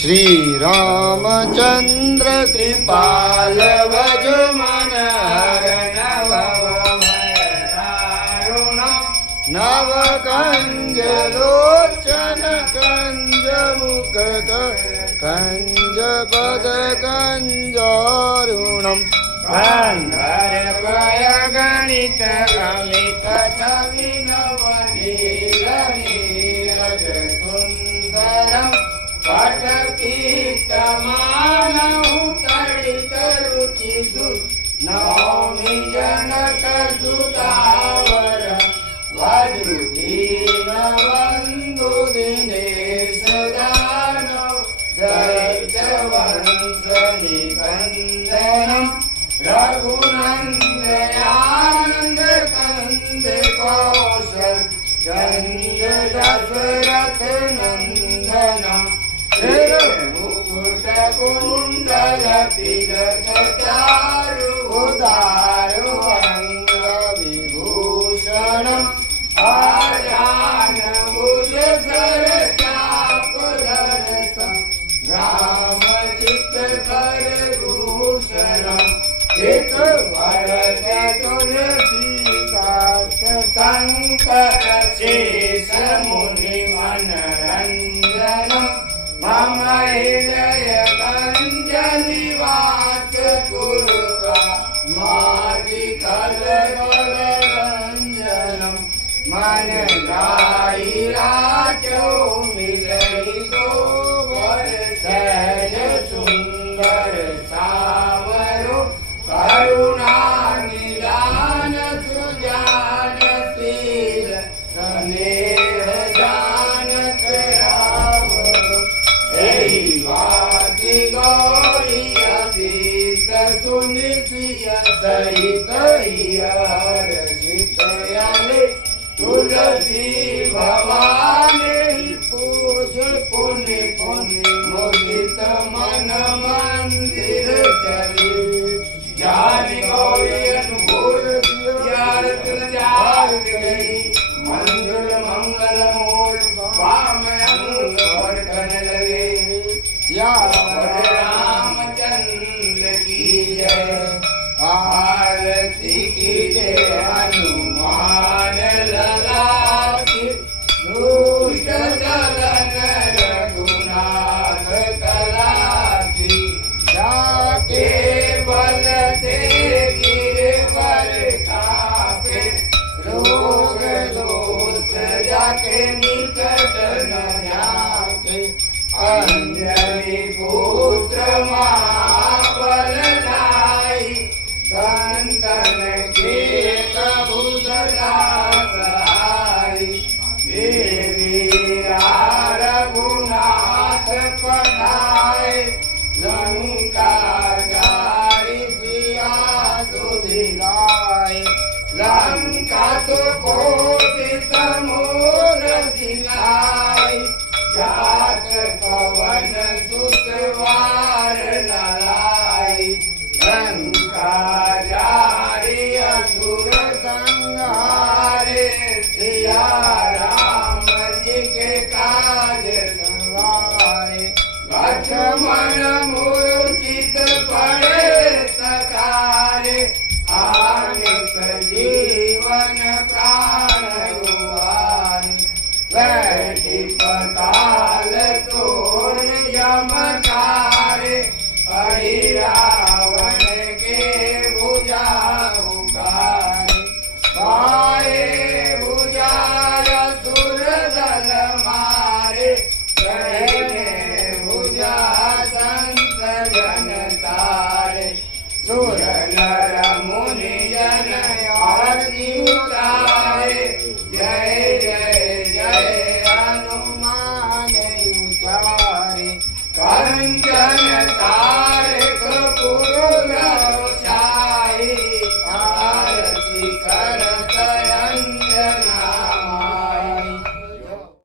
श्री रामचंद्र कृपाल भज मन नव कंज लोचन कंज मुखद कंज पद कंजारुणम गंधर्वय गणित अमित छवि नव नील नीरज सुंदरम पटपीतमानहु तडित रुचि नौमि जनक सुतावर वधुदीन बंधु दिनेश दानव दैत्य वंश निबंधनम रघुनंदनानंद कंद कौशल चंद दशरथ नंदनम मुकुट कुंडल तिलक चारु उदारु अंग विभूषणम आजान भुज सर चाप दर्शन राम चित कर भूषणम एक भरत तुलसीदास शंकर शेष मुनि मनरंजनम मम हृदय कंज निवास कुरुका मादिकल रंजनम मन लाई राजो मिलई दो वर सहज सुंदर सावरो करुणा निदान सुजान शील स्नेह जानत रावरो वाति गौरी अतीत सुनिश्रिय सहित हर्षित याले तुलसी भवानी पूज पुनि पुनि मुदित मन मंदिर चली जान गौरी अनुभूत यार तुलजार गई मंजुल मंगल मूल वाम अंग वर्धन लगे रामचंद्र की जय आरती की जय हनुमान लला की दुष्ट दलन रघुनाथ कला की जाके बल से गिरवर कापे रोग दोष जाके निकट न जाके अंजलि पुत्र महाबल लाई संतन के प्रभु सदा सहाय देवी रघुनाथ पठाए लंका जारी सिया सुधिलाए लंका सुकोटि समूर सिलाए जात पवन सुतवार नलाई लंका जारी असुर संहारे सिया राम जी के काज संवारे लक्ष्मण मूर्छित पड़े सकारे आने सजीवन प्राण उबारे बैठी पताल तोड़ यमकारे हरि रावण के भुजा उगारे पाए भुजा असुर दल मारे कहने भुजा संत जन तारे सुर नर मुनि जन आरती उतारे जय जय जय हनुमान उचारे कंचन